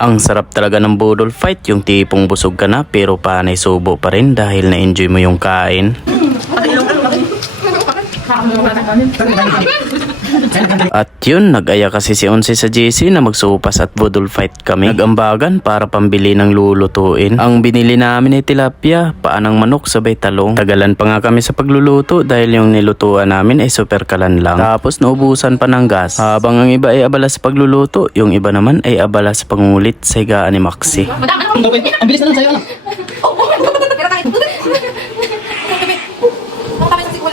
Ang sarap talaga ng budol fight, yung tipong busog ka na pero panay subo pa rin dahil na-enjoy mo yung kain. At yun, nag-aya kasi si Onse sa JC na magsupas at budol fight kami. Nag-ambagan para pambili ng lulutuin. Ang binili namin ay tilapia, paanang manok sabay talong. Tagalan pa nga kami sa pagluluto dahil yung nilutuan namin ay super kalan lang. Tapos naubusan pa ng gas. Habang ang iba ay abala sa pagluluto, yung iba naman ay abala sa pangulit sa higaan ni Maxi. Ang bilis na lang sa'yo, ano?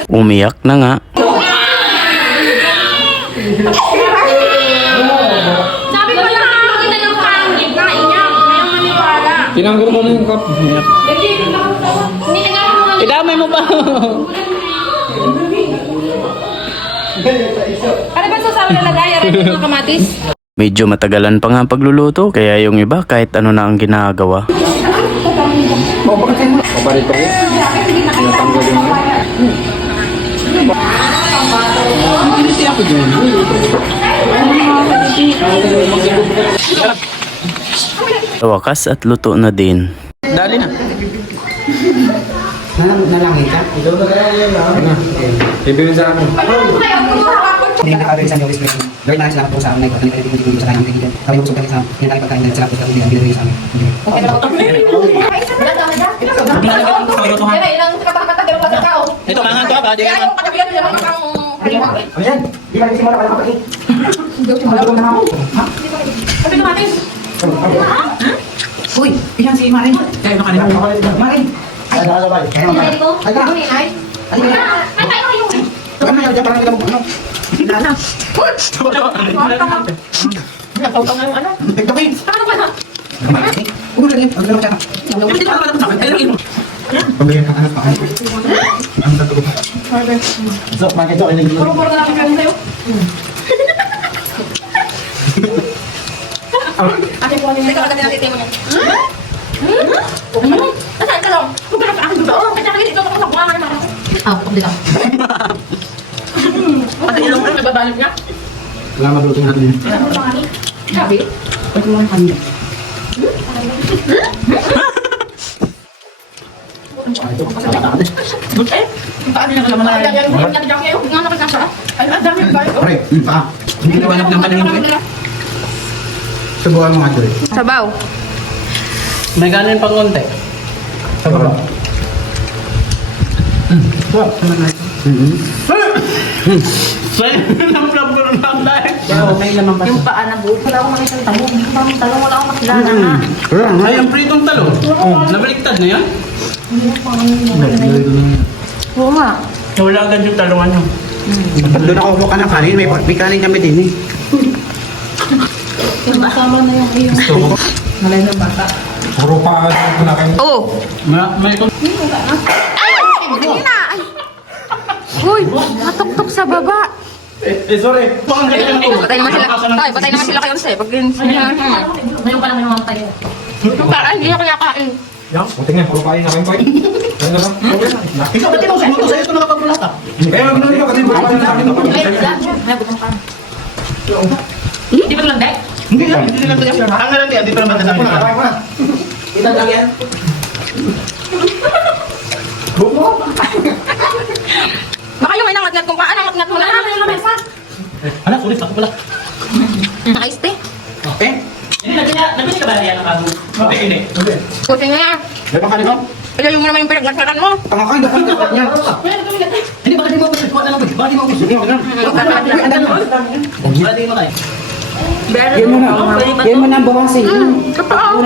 Umiyak na nga. Sabi ko lang nakakita ng pangit na iyak. Ngayong maniwala. Tinanggol mo na yung cup. Hindi nagkakaroon mo. Idamay mo pa. Ano ba sasabi na lagay? Aray mo ng kamatis? Medyo matagalan pa nga ang pagluluto, kaya yung iba kahit ano na ang ginagawa. Paparito ko. Tinatanggal yung mga. Hindi ako dyan. Sa wakas at luto na din. Dali na. Nalangin ka? Bibigyan sa akin. Hindi ka nakawin sa inyo, West West. Gawin na sila po sa amin na ito. Kanina sa kanyang tigilan. Kami busog kami sa yan tayo pagkain dahil sa kapit ang binili sa amin. Ito, mangan to ba? Ano yan? Di ba nagsimula ka lang kapatid? Malagong na ako. Uy, iyan si Marin. Kaya na kanina. Marin. Ay, nakakabay. Kaya naman. Ay, ka. Ay, ka. Baka na yan, parang kita mo. Ano? Lala. Nagtapin. Ulo lang yun. Ang galang siya. Hindi ka naman sa akin. Ay, lang yun. Pagbayan ng anak pa. Ang tatulo. So, bakit ito? Puro-puro na lang kami sa'yo. Ate po, hindi ka agad natin mo niya. Nasaan ka lang? Kung ka akin doon. Oo, kaya ito ako sa buwangan naman ako. Huwag dito. Pati ilong ko, nagbabalot niya. Wala magluto natin din. Sabi? Pag kumain kami. Eh, paano na naman na yan? Yung nagdang kayo, nga nakagasa. Ay, ang dami ba? Pare, pa. Hindi nawanap ng paningin ko eh. Subukan mo nga ito eh. Sabaw. May ganin pang konti. Sabaw. Sarap. Naman na ito. Sa'yo ng flavor ng dahil. May laman pa. Yung paa na buo. Wala akong makita ng talong. Hindi ko pa ng talong. Wala akong makilala nga. Ay, ang pritong talong. Nabaliktad na yan? Oo nga. Wala agad yung talungan nyo. Doon ako buka ng kanin. May kanin kami din eh. Kasama na yung iyong. Malay ng bata. Puro pa ako na kayo. Oo. May Ay! Hindi na! Ay! Uy! Matuktok sa baba. Sorry. Patay naman sila. Tay, patay naman sila kayo sa pag ngayon pa naman yung matay. Yung parang hindi ako nakain. Yan, buti nga. Puro kain na kayo. Yan na lang. Ikaw ba't tinusay mo? Sa'yo ito nakapagulata. Kaya magano'n ikaw kasi puro kain na akin. Hindi ba lang, Dek? Hindi lang, hindi lang ito yan. Ang nga lang yan, dito naman na namin. Kita lang yan. Buko. Baka yung inangat-ngat kong paan, angat-ngat mo na namin yung lamesa. Anak, ulit ako pala. Ayos, te. Eh? Hindi, nabili ka ba yan ang kago? Hindi. Buti nga yan. May pangkanin ko? Ilayo mo naman yung pinagnagnatan mo. Pangkain, dapat niya. Hindi, baka di mo ako kuha na lang. Baka di mo ako Sige, magano'n. Baka di mo kayo. Yan mo na. Yan mo na ang bawasin. Totoo.